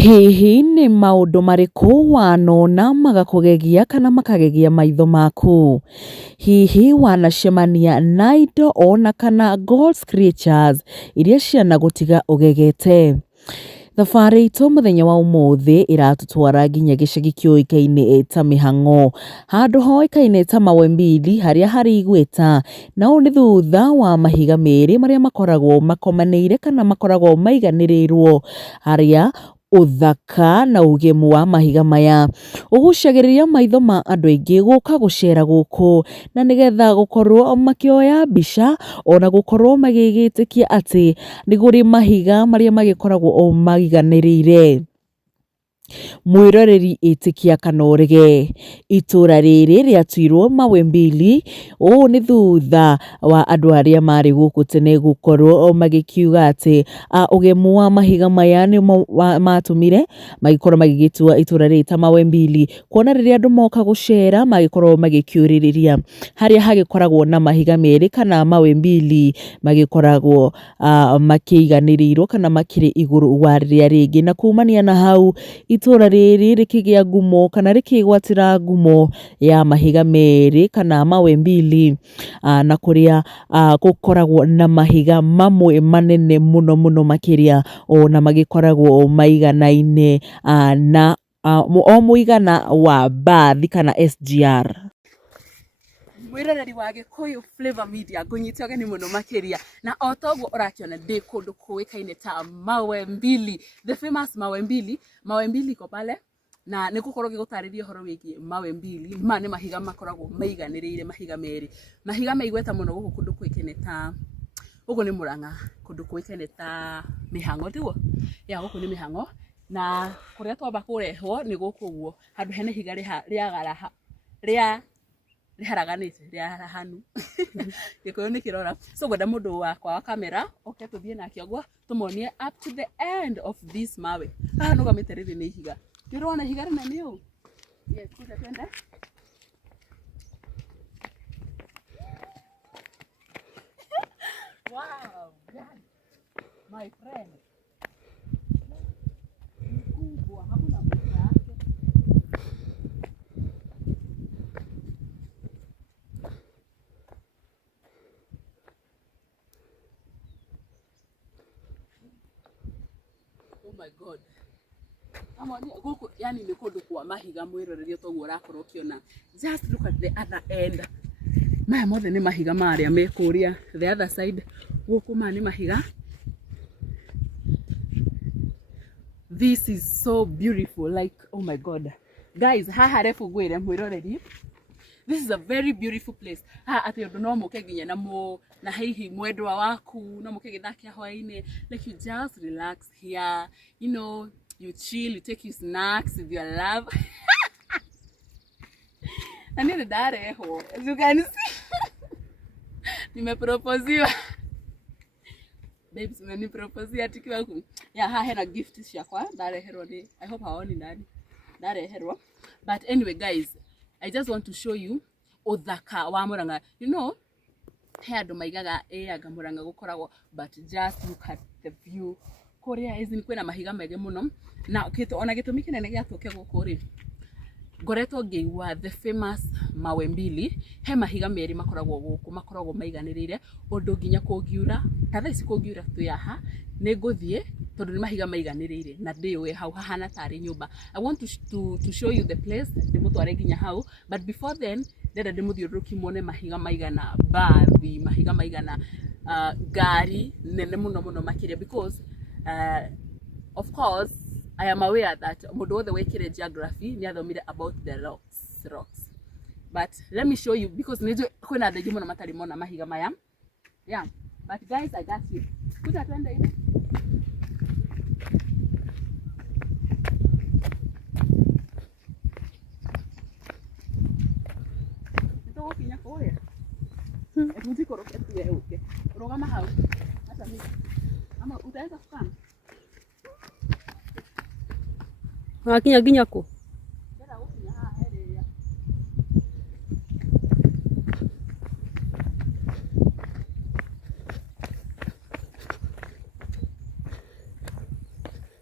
Hihi nĩ maũndũ marĩkũ wanona magakũgegia kana makagegia maitho maku? Hihi wanacemania na indo ona kana ghost creatures iria cianagũtiga ũgegete? Thabarĩ itũ mũthenya wa ũmũthĩ ĩratũtwara nginya gĩcagi kĩũĩkaine ta Mĩhang'o, handũ hoĩkaine ta Mawe Mbili harĩa harĩ igweta, na ũũ nĩ thutha wa mahiga merĩ marĩa makoragwo makomanĩire kana makoragwo maiganĩrĩirwo, harĩa ũthaka na ũgemu wa mahiga maya ũgucagĩrĩria maitho ma andũ aingĩ gũka gũcera gũkũ, na nĩgetha gũkorwo makĩoya mbica ona gũkorwo magĩgĩtĩkia atĩ nĩ kũrĩ mahiga marĩa magĩkoragwo o maiganĩrĩire. Mwĩroreri ĩtĩkia kana ũrege, itũra rĩrĩ rĩatuirwo Mawe Mbili, ũũ nĩ thutha wa andũ arĩa marĩ gũkũ tene gũkorwo magĩkiuga atĩ ũgemu wa mahiga maya nĩmo matũmire magĩkorwo magĩgĩtua itũra rĩrĩ ta Mawe Mbili, kuona rĩrĩa andũ moka gũcera magĩkorwo magĩkĩũrĩrĩria harĩa hagĩkoragwo na mahiga merĩ kana Mawe Mbili magĩkoragwo makĩiganĩrĩirwo kana makĩrĩ igũrũ wa rĩrĩa rĩngĩ, na kumania na hau itũra rĩrĩ rĩkĩgĩa ngumo kana rĩkĩgwatĩra ngumo ya mahiga merĩ kana Mawe Mbili, na kũrĩa gũkoragwo na mahiga mamwe manene mũno mũno makĩria ona magĩkoragwo maiganaine na o mũigana wa bathi kana SGR. Mwĩroreri wa Gĩkũyũ Flavour Media ngũnyite ũgeni mũno makĩria, na o toguo ũrakĩona ndĩ kũndũ kũĩkaine ta Mawe Mbili, the famous Mawe Mbili. Mawe Mbili iko pale na nĩgũkorwo gĩgũtarĩria ũhoro wĩgiĩ Mawe Mbili. Maya nĩ mahiga makoragwo maiganĩrĩire, mahiga merĩ, mahiga maigweta mũno gũkũ kũndũ kũĩkaine ta, gũkũ nĩ Mũrang'a, kũndũ kũĩkaine ta Mĩhang'o tiguo, gũkũ nĩ Mĩhang'o, na kũrĩa twamba kũrehwo nĩ gũkũ ũguo handũ hena ihiga rĩharaganĩte rĩarahanu Gĩkũyũ nĩ kĩrora. So gwenda mũndũ wakwa wa kamera oke tũthiĩ nake ũguo tũmonie up to the end of this Mawe. Haha nũgamĩte rĩrĩ nĩ ihiga, nĩũrona ihiga rĩnene ũũ? Yes, kuja twende. Wow, guys, my friend. Mkubwa, hakuna mtu yake. Oh my God. Gũkũ yani nĩ kũndũ kwa mahiga mwĩrorerio toguo ũrakorwo ũkĩona. Just look at the other end. Maya mothe nĩ mahiga marĩa me kũrĩa the other side. Gũkũ maya nĩ mahiga. This is so beautiful, like oh my God. Guys, haha refu gwĩre mwĩroreri. This is a very beautiful place. Atĩ ũndũ no mũke nginya na hihi mwendwa waku, no mũke gĩthake hwaĩ-inĩ. Like you just relax here, you know, you chill, you take your snacks with your love. Na niĩ ndarehwo, as you can see. Nimeproposiwa. Babes, umeniproposia tukiwa huku. Haha hena gift ciakwa ndareherwo nĩ, I hope haoni nani. Ndareherwo. But anyway guys, I just want to show you uthaka wa Mũrang'a. You know, he andũ maigaga anga Mũrang'a gũkoragwo, but just look at the view. Kũrĩa izini kwĩna mahiga maingĩ mũno, na ona gĩtũmi kĩnene gĩa tũke gũkũ rĩ, ngoretwo ngĩigua the famous Mawe Mbili, he mahiga merĩ makoragwo gũkũ, makoragwo maiganĩrĩire ũndũ nginya kũngiura, ta thaa ici kũngiura twĩ haha nĩ ngũthiĩ tondũ nĩ mahiga maiganĩrĩire na ndĩũĩ hau hahana tarĩ nyũmba. I want to show you the place, ndĩmũtware nginya hau, but before then ndĩrenda ndĩmũthiũrũrũkie muone mahiga maigana bathi, mahiga maigana ngari nene mũno mũno makĩria, because of course I am aware that mũndũ wothe wekire geography nĩ athomire about the rocks. But let me show you, because nĩnjũĩ kwĩna andũ aingĩ mũno matarĩ mona mahiga maya. Yeah, but guys, I got you. Kuja twende hivi. Nĩtũgũkinya kũrĩa. Ebuti koroke tuwe uke. Rogama hau. Hata mimi. Ama utaweza kukaa? Wakinya nginya kũ? Ndĩrenda gũkinya haha herĩria.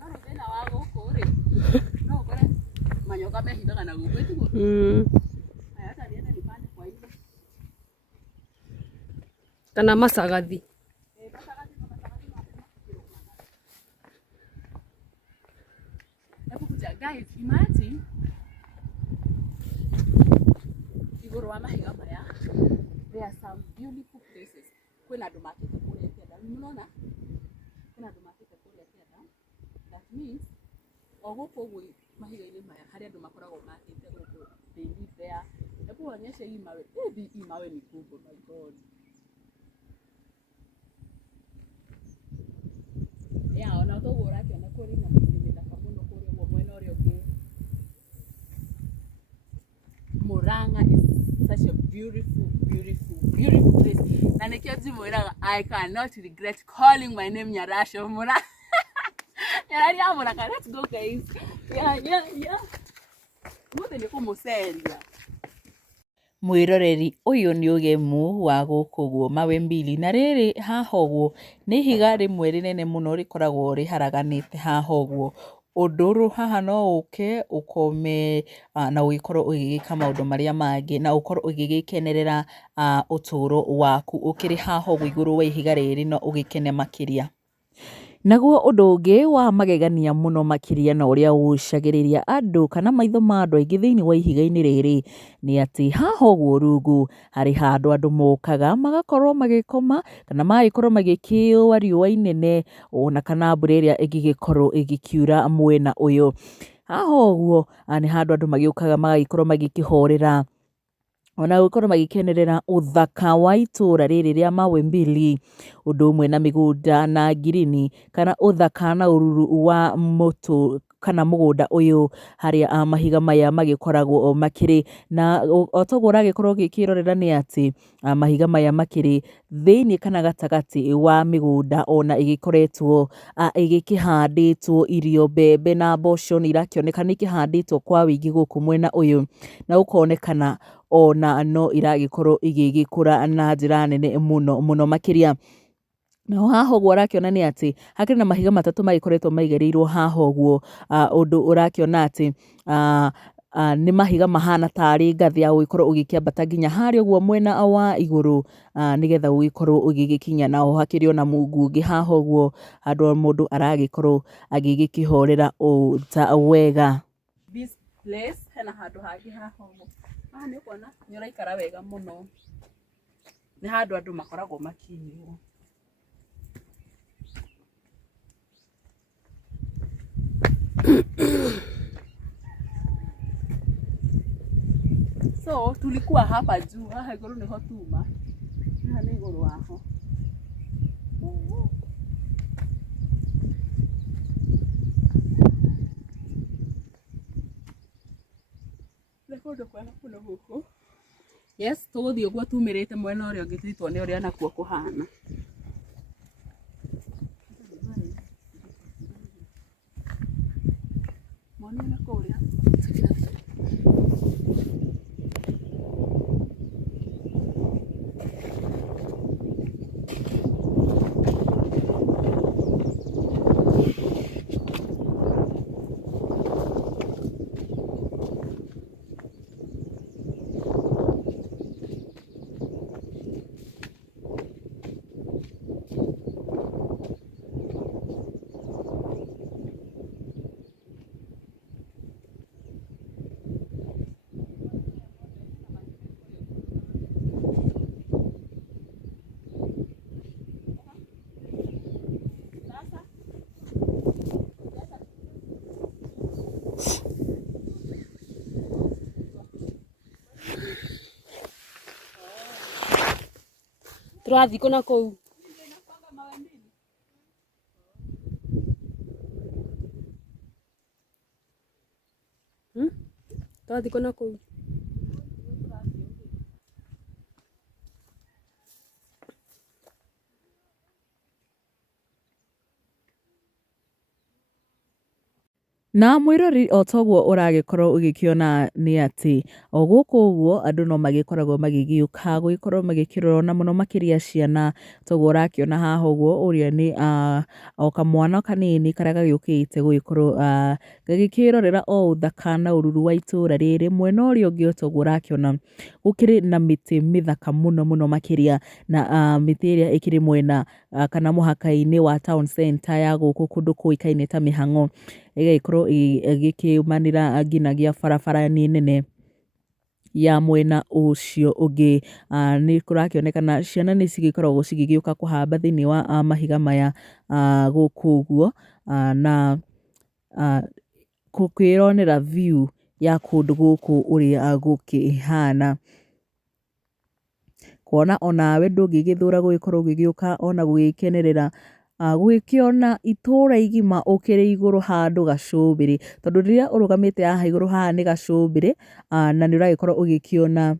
Nĩ thĩna wa gũkũ rĩ, ukamehindaga na gugu tu. Hata niende nipande kwa hivyo. Kana macagathi. Guys, imagine iguru wa mahiga maya, there are some beautiful places. Kuna andu makite kuria kianda, munaona? Kuna andu makite kuria kianda. That means oguko gwi mahiga-ini maya hari andu makoragwo makite guku, they live there. Hebu onyeshe hii mawe. Hii mawe ni kubwa, my god. Ya, ona utogo urakiona kuri na mithaka muno kuri uguo mwena uria ungi. Murang'a is such a beautiful place. Na nikio njimwiraga I cannot regret calling my name Nyarasho Murang'a. Nyarari Murang'a, let's go guys. Yeah. Muthe ni kumuceria. Mwiroreri uyu ni ugemu wa gukuguo Mawe Mbili na riri haha uguo ni ihiga rimwe rinene muno rikoragwo riharaganite haha uguo. Unduru haha no uke ukome na ugikorwo ugigika maundu maria mangi na ukorwo ugigikenerera uturo waku ukiri haha uguo iguru wa ihiga riri no ugikene makiria. Naguo undu ungi wa magegania muno makiria na uria ugucagiriria andu kana maitho ma andu aingi thiini wa ihiga-ini riri ni ati haha uguo rungu hari handu andu mokaga magakorwo magikoma kana magikorwo magikiua riua inene ona kana mbura iria ingigikorwo igikiura mwena uyu. Haha uguo ni handu andu magiukaga magagikorwo magikihorera ona gukorwo magikenerera uthaka wa itura riri ria Mawe Mbili, undu umwe na migunda na ngirini kana uthaka na ururu wa mutu kana mugunda uyu haria mahiga maya magikoragwo makiri na otoguo uragikorwo gikirorera ni ati mahiga maya makiri thiini kana gatagati wa migunda ona igikoretwo igikihanditwo irio mbembe na mboco ni irakioneka ni ikihanditwo kwa wingi guku mwena uyu na ukonekana ona no iragikorwo igigikura na njira nene muno makiria. Na haha uguo urakiona ni ati hakiri na mahiga matatu magikoretwo maigereirwo haha uguo undu urakiona ati ni mahiga mahana tari ngathi ya gugikorwo ugikiambata nginya haria uguo mwena wa iguru nigetha ugikorwo ugigikinya na hakiri ona mungu ungi haha uguo handu mundu aragikorwo agigikihorera ta wega. This place hena handu hangi haha uguo. Haha ni ukona ni uraikara wega muno. Ni handu andu makoragwo makinyirwo. So tulikuwa hapa juu, haha iguru niho tuma. Haha ni iguru waho. Rekodo kwa kuna huko. Yes, tuguthii uguo tumirite mwena uria ungi twitwo ni uria nakuo kuhana. Mwana na kuria. Turathi kuna kou. Turathi kuna kou. Na mwirori o toguo uragikorwo ugikiona ni ati o guku uguo andu no magikoragwo magigiuka gugikorwo magikirorwo na muno makiria ciana toguo urakiona haha uguo uria ni o kamwana kanini karia gagiukite gugikorwo gagikirorera o uthaka na ururu wa itura riri mwena uria ungi toguo urakiona gukiri na miti mithaka muno muno makiria na miti iria ikiri mwena kana muhaka-ini wa town center ya guku kundu kuikaine ta Mihang'o igaikorwo igikiumanira nginagia barabara nene ya mwena ucio ungi ni kurakionekana ciana ni cigikoragwo cigigiuka kuhamba thiini wa mahiga maya guku uguo na kwironera view ya kundu guku uria gukihana kuona onawe ndungigithura gugikorwo ugigiuka ona gugikenerera gugikiona itura igima ukiri iguru handu gacumbiri tondu riria urugamite haha iguru haha ni gacumbiri na ni uragikorwo ugikiona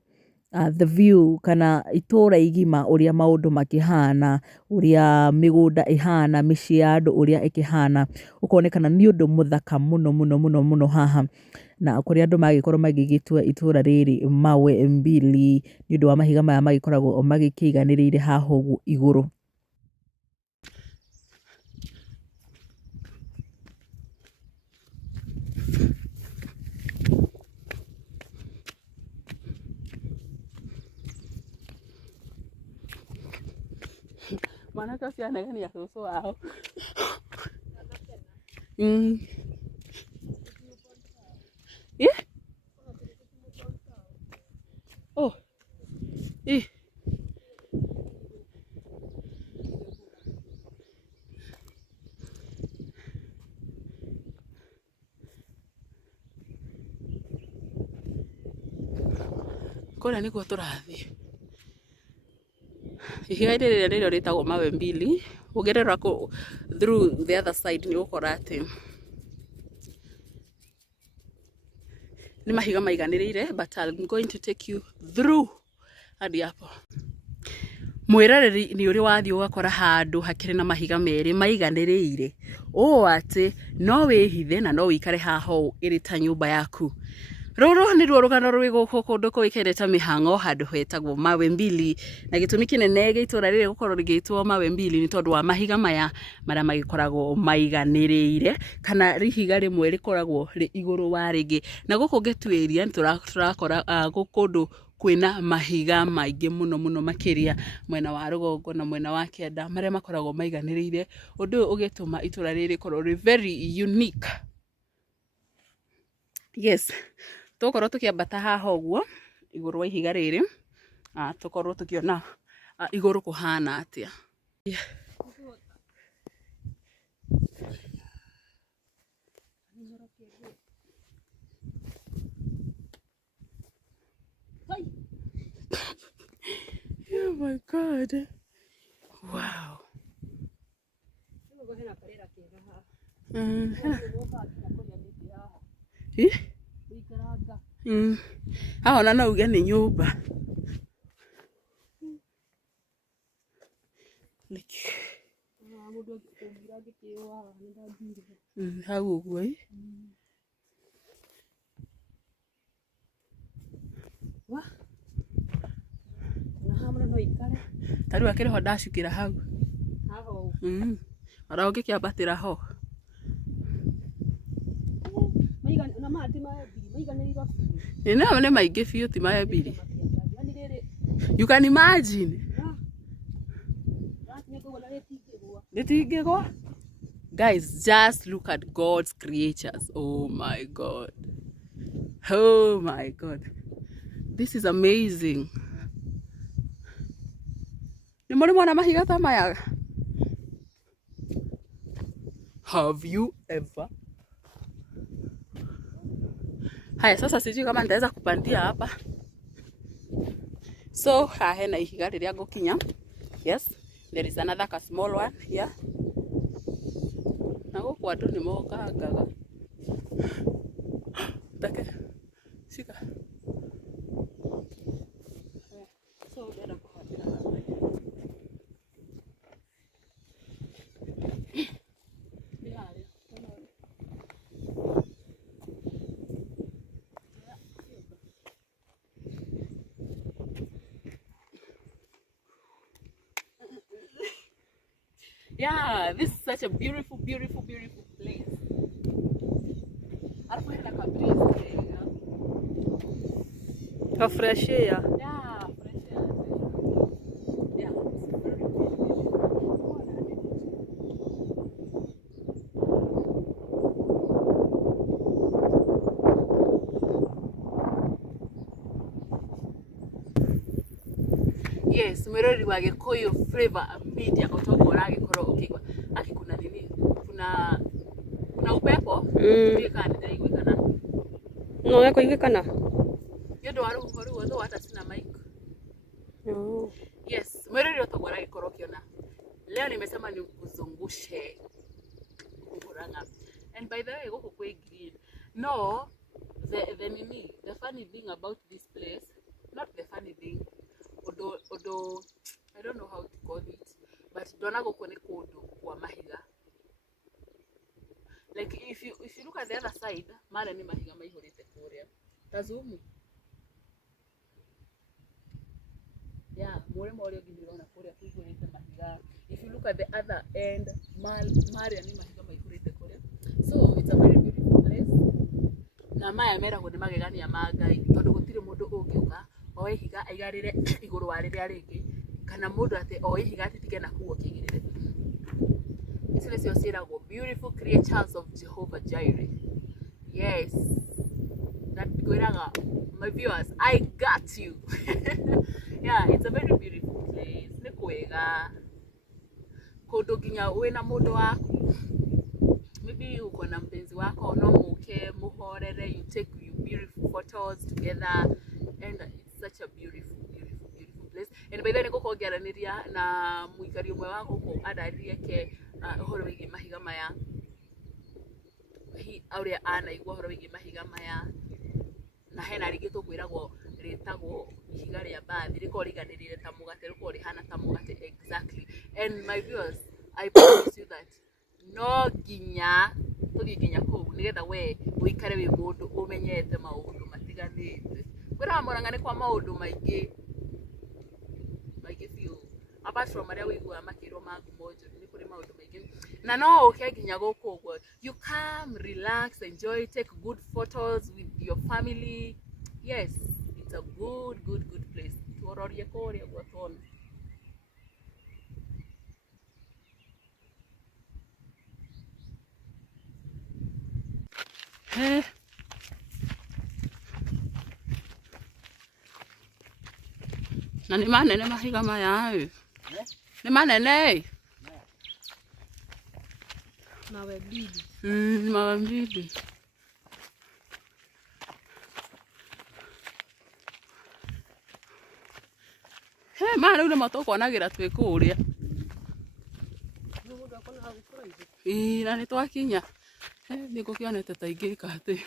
the view kana itura igima uria maundu makihana uria migunda ihana micii ya andu uria ikihana ukonekana ni undu muthaka muno muno muno muno haha na kuria andu magikorwo magigitua itura riri Mawe Mbili ni undu wa mahiga maya magikoragwo magikiiganirire haha uguo iguru. Mwanake ucio anegenia cucu wao. Yeah? Oh. Kuria niguo turathie. Ihiga rĩrĩa nĩrĩo rĩtagwo Mawe Mbili ũngĩrora through the other side ni ũgũkora atĩ ni mahiga maiganĩrĩire but I'm going to take you through hadi hapo. Mwiroreri ni uri wathie ugakora handu hakiri na mahiga meri maiganĩrĩire ũũ atĩ no wĩhithe na no wĩikare haha ĩrĩ ta nyũmba yaku. Ruru ni ruo rugano rwi guku kundu kuikende ta Mihang'o handu hetagwo Mawe Mbili na gitumi kinene gia itura riri gukorwo rigitwo Mawe Mbili ni tondu wa mahiga maya maria magikoragwo maiganĩrĩire kana rihiga rimwe rikoragwo ri iguru wa ringi na guku ngituiria ni turakora gukundu kwina mahiga maingi muno muno makiria mwena wa rugongo na mwena wa kianda maria makoragwo maiganĩrĩire undu ugituma itura riri korwo ri very unique. Yes. Tukorwo tukiambata haha uguo iguru wa ihiga riri tukorwo tukiona iguru kuhana atia. Oh my God. Wow. Haha ona no uge ni nyumba. Hau uguo tariu akiriho ndacukira hau ora ungikiambatira ho ina ne maingi biu ti Mawe Mbili. You can imagine. Guys, just look at God's creatures. Oh my God. Oh my God. This is amazing. Ni muri mwana mahiga ta maya? Have you ever? Haya, sasa sijui kama nitaweza kupandia hapa. So, hena ihiga riria ngukinya. Yes, there is another small one here. Na guku andu ni mokangaga. Take. Shika. So, ndenda kuhandira hapa. Ni hali. Yeah, this is such a beautiful, beautiful, beautiful place. Alafu hela ka breeze there. Ka fresh air. Yeah, fresh air. Yeah, it's very beautiful. Yes, mwirori wa Gikuyu Flavour Media utogora agikorwo ukigwa akikuna nini kuna upepo kana ndaigwikana No yako igikana. Yondo waru horu wotho hata sina mic. No. Yes, mwirori utogora agikorwo kiona. Leo nimesema nikuzungushe Murang'a. And by the way, go kwe green. No, the funny thing about this place, not the funny thing. Odo I don't know how to call it, but dona go kone kodo kwa mahiga. Like if you look at the other side, mara ni mahiga maihorete kuria. Tazumu. Yeah, more gindirona kuria kuihorete mahiga. If you look at the other end, mara ni mahiga maihorete kuria. So it's a very beautiful place. Na maya mera ko ni magegani ya magai tondu gutire mundu ungiuka oe higa aigarire iguru wa riria ringi kana mundu ate oe higa atitige na kuo kigirire. Isile cio ciragwo beautiful creatures of Jehovah Jireh. Yes, that goiraga my viewers, I got you. Yeah, it's a very beautiful place. Ni kwega kundu nginya wina mundu waku, maybe uko na mpenzi wako no muke muhorere, you take you beautiful photos together, and it's such a beautiful place. And by the way niko kuongeraniria na muikari umwe wako ko adaririe ke uhoro wigi mahiga maya hi auria ana igwa uhoro wigi mahiga maya na hena ringi tukwiragwo ritagwo ihiga ria bathi riko riganirire ta mugate riko rihana ta mugate exactly. And my viewers, I promise you that no ginya tugikinya kuu nigetha we uikare wi mundu umenyete maundu matiganite kwira Murang'a ni kwa maundu maingi biũ apart from maria wigua makirwo magu mojo ni kuri maundu maingi na no uke ginya guku uguo. You come, relax, enjoy, take good photos with your family. Yes, it's a good place. Tuororie kuria guo tona. Na ni manene mahiga maya ni manene Mawe mbili. mawe mbili. Mara ule matoko anagira twe kuria na ni twakinya niko kionete ta ingĩ kate